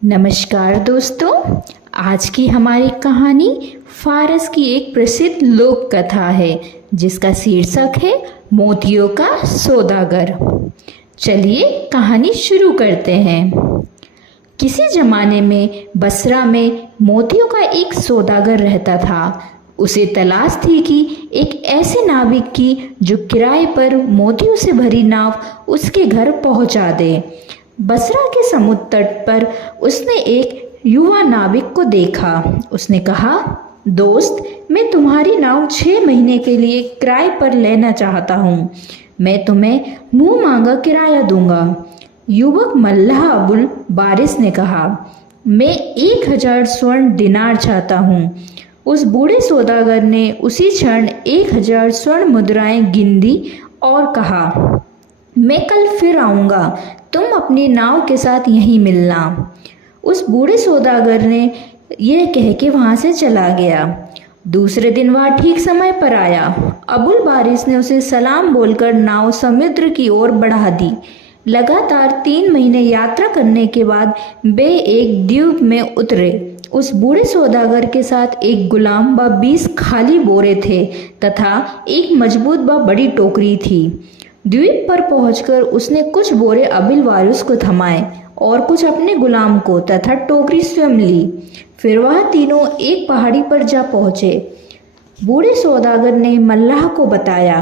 नमस्कार दोस्तों। आज की हमारी कहानी फारस की एक प्रसिद्ध लोक कथा है जिसका शीर्षक है मोतियों का सौदागर। चलिए कहानी शुरू करते हैं। किसी जमाने में बसरा में मोतियों का एक सौदागर रहता था। उसे तलाश थी कि एक ऐसे नाविक की जो किराए पर मोतियों से भरी नाव उसके घर पहुंचा दे। बसरा के समुद्र तट पर उसने एक युवा नाविक को देखा। उसने कहा, दोस्त, मैं तुम्हारी नाव 6 महीने के लिए किराए पर लेना चाहता हूँ। मैं तुम्हें मुंह मांगा किराया दूंगा। युवक मल्लाह अबुल बारिस ने कहा, मैं 1000 स्वर्ण दिनार चाहता हूँ। उस बूढ़े सौदागर ने उसी क्षण 1000 स्वर्ण मुद्राएं गिन दी और कहा, मैं कल फिर आऊँगा, तुम अपनी नाव के साथ यहीं मिलना। उस बूढ़े सौदागर ने यह कह के वहां से चला गया। दूसरे दिन वह ठीक समय पर आया। अबुल बारिस ने उसे सलाम बोलकर नाव समुद्र की ओर बढ़ा दी। लगातार 3 महीने यात्रा करने के बाद वे एक द्वीप में उतरे। उस बूढ़े सौदागर के साथ एक गुलाम व 20 खाली बोरे थे तथा एक मजबूत व बड़ी टोकरी थी। द्वीप पर पहुंचकर उसने कुछ बोरे अबुल बारिस को थमाए और कुछ अपने गुलाम को तथा टोकरी स्वयं ली। फिर वह तीनों एक पहाड़ी पर जा पहुंचे। बूढ़े सौदागर ने मल्लाह को बताया,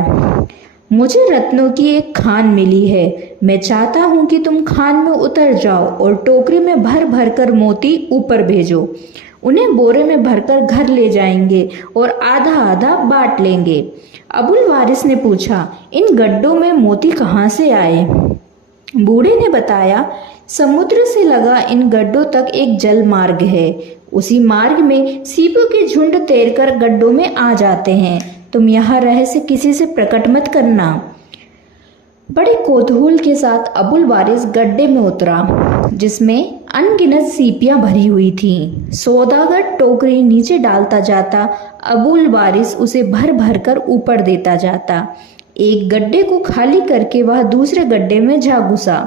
मुझे रत्नों की एक खान मिली है। मैं चाहता हूं कि तुम खान में उतर जाओ और टोकरी में भर भर कर मोती ऊपर भेजो। उन्हें बोरे में भरकर घर ले जाएंगे और आधा आधा बांट लेंगे। अबुल बारिस ने पूछा, इन गड्ढों में मोती कहाँ से आए? बूढ़े ने बताया, समुद्र से लगा इन गड्ढों तक एक जल मार्ग है। उसी मार्ग में सीपों के झुंड तैरकर गड्ढों में आ जाते हैं। तुम यह रहस्य किसी से प्रकट मत करना। बड़े कौतूहल के साथ अबुल बारिस गड्ढे में उतरा जिसमें अनगिनत सीपियां भरी हुई थीं। सौदागर टोकरी नीचे डालता जाता, अबुल बारिस उसे भर भर कर ऊपर देता जाता। एक गड्ढे को खाली करके वह दूसरे गड्ढे में जा घुसा।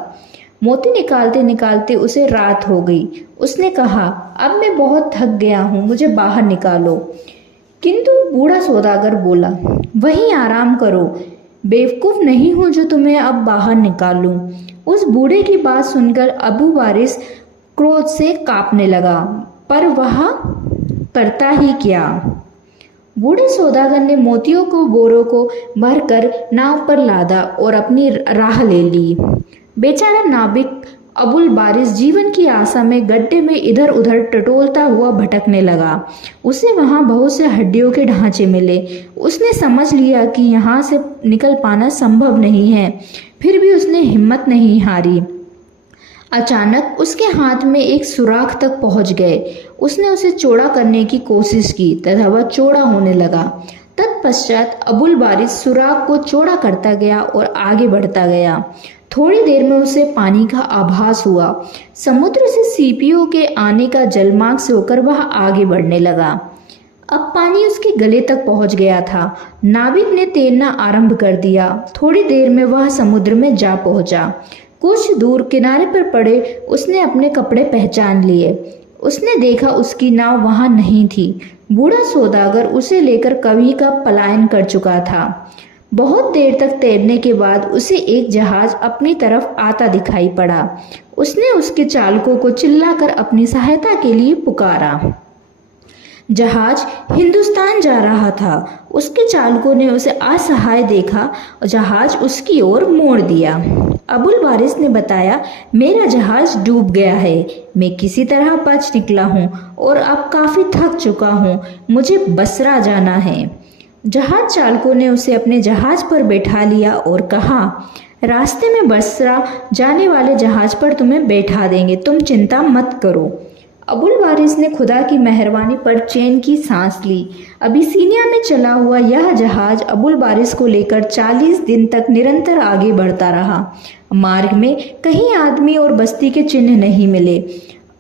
मोती निकालते निकालते उसे रात हो गई। उसने कहा, अब मैं बहुत थक गया हूँ, मुझे बाहर निकालो। किंतु बूढ़ा सौदागर बोला, वहीं आराम करो, बेवकूफ नहीं हूं जो तुम्हें अब बाहर निकालूं। उस बूढ़े की बात सुनकर अबुल बारिस क्रोध से कांपने लगा, पर वह करता ही क्या। बूढ़े सौदागर ने मोतियों को बोरों को भरकर नाव पर लादा और अपनी राह ले ली। बेचारा नाविक अबुल बारिस जीवन की आशा में गड्ढे में इधर उधर टटोलता हुआ भटकने लगा। उसे वहां बहुत से हड्डियों के ढांचे मिले। उसने समझ लिया कि यहाँ से निकल पाना संभव नहीं है, फिर भी उसने हिम्मत नहीं हारी। अचानक उसके हाथ में एक सुराख तक पहुंच गए। उसने उसे चौड़ा करने की कोशिश की तथा वह चौड़ा होने लगा। तत्पश्चात अबुल बारिस सुराख को चौड़ा करता गया और आगे बढ़ता गया। थोड़ी देर में उसे पानी का आभास हुआ। समुद्र से सीपियों के आने का जलमार्ग से होकर वह आगे बढ़ने लगा। अब पानी उसके गले तक पहुंच गया था। नाविक ने तैरना आरंभ कर दिया। थोड़ी देर में वह समुद्र में जा पहुंचा। कुछ दूर किनारे पर पड़े उसने अपने कपड़े पहचान लिए। उसने देखा उसकी नाव वहां नहीं थी। बूढ़ा सौदागर उसे लेकर कभी का पलायन कर चुका था। बहुत देर तक तैरने के बाद उसे एक जहाज अपनी तरफ आता दिखाई पड़ा। उसने उसके चालकों को चिल्लाकर अपनी सहायता के लिए पुकारा। जहाज हिंदुस्तान जा रहा था। उसके चालकों ने उसे असहाय देखा और जहाज उसकी ओर मोड़ दिया। अबुल बारिस ने बताया, मेरा जहाज डूब गया है। मैं किसी तरह बच निकला हूँ और अब काफी थक चुका हूँ। मुझे बसरा जाना है। जहाज चालकों ने उसे अपने जहाज पर बैठा लिया और कहा, रास्ते में बसरा जाने वाले जहाज पर तुम्हें बैठा देंगे, तुम चिंता मत करो। अबुल बारिस ने खुदा की मेहरबानी पर चैन की सांस ली। अबिसीनिया में चला हुआ यह जहाज अबुल बारिस को लेकर 40 दिन तक निरंतर आगे बढ़ता रहा। मार्ग में कहीं आदमी और बस्ती के चिन्ह नहीं मिले।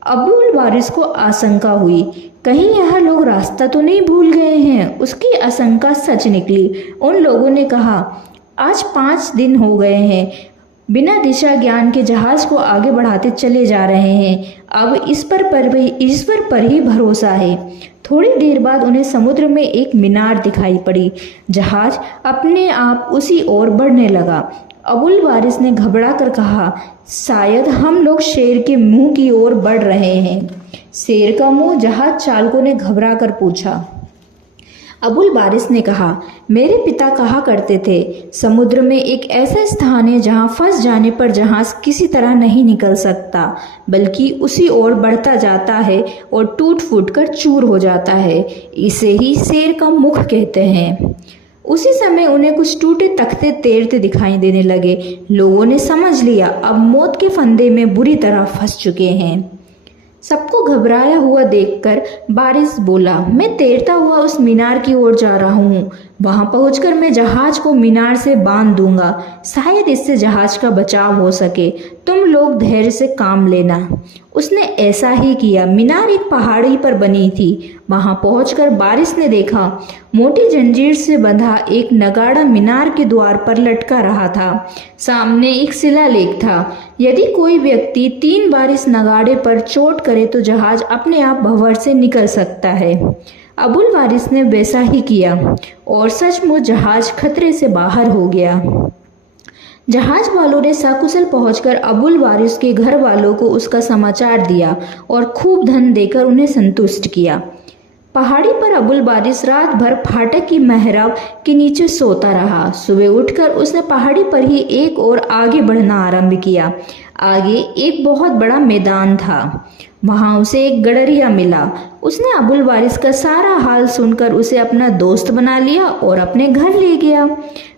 अबुल बारिस को आशंका हुई, कहीं यह लोग रास्ता तो नहीं भूल गए हैं। उसकी आशंका सच निकली। उन लोगों ने कहा, आज 5 दिन हो गए हैं, बिना दिशा ज्ञान के जहाज को आगे बढ़ाते चले जा रहे हैं। अब ईश्वर पर ही भरोसा है। थोड़ी देर बाद उन्हें समुद्र में एक मीनार दिखाई पड़ी। जहाज अपने आप उसी ओर बढ़ने लगा। अबुल वारिस ने घबरा कर कहा, शायद हम लोग शेर के मुंह की ओर बढ़ रहे हैं। शेर का मुंह? जहाज चालकों ने घबरा कर पूछा। अबुल वारिस ने कहा, मेरे पिता कहा करते थे, समुद्र में एक ऐसा स्थान है जहां फंस जाने पर जहाज किसी तरह नहीं निकल सकता, बल्कि उसी ओर बढ़ता जाता है और टूट फूट कर चूर हो जाता है। इसे ही शेर का मुख कहते हैं। उसी समय उन्हें कुछ टूटे तख्ते तैरते दिखाई देने लगे। लोगों ने समझ लिया, अब मौत के फंदे में बुरी तरह फंस चुके हैं। सबको घबराया हुआ देखकर वारिस बोला, मैं तैरता हुआ उस मीनार की ओर जा रहा हूँ। वहां पहुंचकर मैं जहाज को मीनार से बांध दूंगा। शायद इससे जहाज का बचाव हो सके। तुम लोग धैर्य से काम लेना। उसने ऐसा ही किया। मीनार एक पहाड़ी पर बनी थी। वहां पहुंचकर वारिस ने देखा, मोटी जंजीर से बंधा एक नगाड़ा मीनार के द्वार पर लटका रहा था। सामने एक शिलालेख था। यदि कोई व्यक्ति 3 बार इस नगाड़े पर चोट करे तो जहाज अपने आप भंवर से निकल सकता है। अबुल वारिस ने वैसा ही किया और सचमुच जहाज खतरे से बाहर हो गया। जहाज वालों ने सकुशल पहुंचकर अबुल वारिस के घर वालों को उसका समाचार दिया और खूब धन देकर उन्हें संतुष्ट किया। पहाड़ी पर अबुल वारिस रात भर फाटक की मेहराब के नीचे सोता रहा। सुबह उठकर उसने पहाड़ी पर ही एक और आगे बढ़ना आरंभ किया। आगे एक बहुत बड़ा मैदान था। वहां उसे एक गडरिया मिला। उसने अबुल वारिस का सारा हाल सुनकर उसे अपना दोस्त बना लिया और अपने घर ले गया।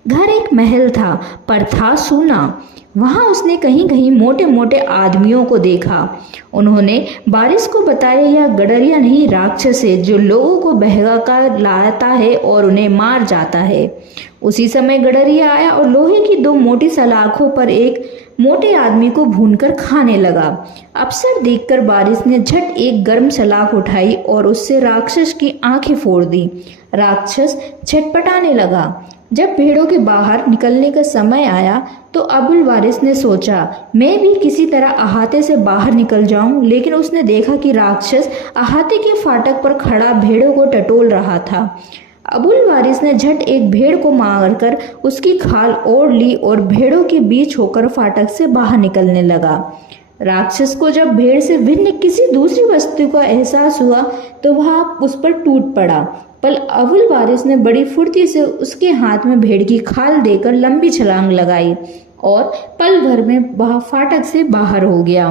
घर एक महल था, पर था सूना। वहां उसने कहीं कहीं मोटे मोटे आदमियों को देखा। उन्होंने वारिस को बताया, यह गडरिया नहीं, राक्षस है जो लोगों को बहका कर लाता है और उन्हें मार जाता है। उसी समय गडरिया आया और लोहे की 2 मोटी सलाखों पर एक मोटे आदमी को भूनकर खाने लगा। अवसर देखकर वारिस ने झट एक गर्म सलाख उठाई और उससे राक्षस की आंखें फोड़ दी। राक्षस छटपटाने लगा। जब भेड़ों के बाहर निकलने का समय आया तो अबुल वारिस ने सोचा, मैं भी किसी तरह अहाते से बाहर निकल जाऊं, लेकिन उसने देखा कि राक्षस अहाते के फाटक पर खड़ा भेड़ों को टटोल रहा था। अबुल वारिस ने झट एक भेड़ को मारकर उसकी खाल ओढ़ ली और भेड़ों के बीच होकर फाटक से बाहर निकलने लगा। राक्षस को जब भेड़ से भिन्न किसी दूसरी वस्तु का एहसास हुआ तो वह उस पर टूट पड़ा। पर अबुल वारिस ने बड़ी फुर्ती से उसके हाथ में भेड़ की खाल देकर लंबी छलांग लगाई और पल भर में वह फाटक से बाहर हो गया।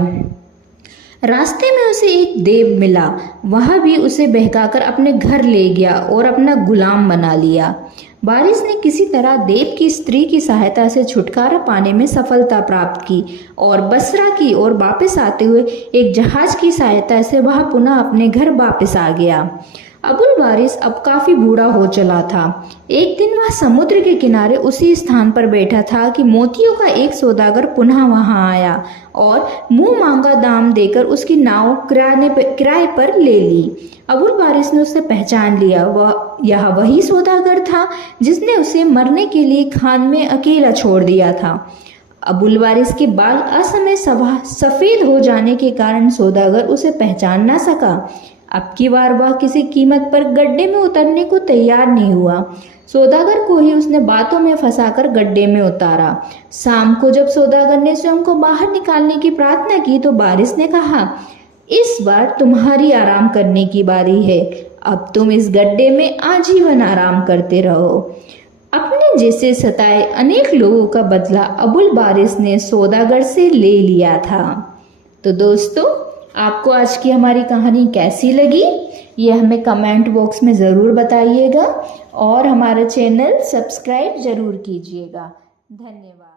रास्ते में उसे एक देव मिला। वह भी उसे बहकाकर अपने घर ले गया और अपना गुलाम बना लिया। वारिस ने किसी तरह देव की स्त्री की सहायता से छुटकारा पाने में सफलता प्राप्त की और बसरा की ओर वापस आते हुए एक जहाज की सहायता से वह पुनः अपने घर वापस आ गया। अबुल वारिस अब काफी बूढ़ा हो चला था। एक दिन वह समुद्र के किनारे उसी स्थान पर बैठा था कि मोतियों का एक सौदागर पुनः वहां आया और मुंह मांगा दाम देकर उसकी नाव किराए पर ले ली। अबुल वारिस ने उसे पहचान लिया। यह वही सौदागर था जिसने उसे मरने के लिए खान में अकेला छोड़ दिया था। अबुल वारिस के बाल असमय सफेद हो जाने के कारण सौदागर उसे पहचान न सका। अब की बार वह किसी कीमत पर गड्ढे में उतरने को तैयार नहीं हुआ। सौदागर को ही उसने बातों में फंसाकर गड्ढे में उतारा। शाम को जब सौदागर ने स्वयं को बाहर निकालने की प्रार्थना की तो वारिस ने कहा, इस बार तुम्हारी आराम करने की बारी है। अब तुम इस गड्ढे में आजीवन आराम करते रहो। अपने जैसे सताए अनेक लोगों का बदला अबुल वारिस ने सौदागर से ले लिया था। तो दोस्तों, आपको आज की हमारी कहानी कैसी लगी ये हमें कमेंट बॉक्स में ज़रूर बताइएगा और हमारा चैनल सब्सक्राइब ज़रूर कीजिएगा। धन्यवाद।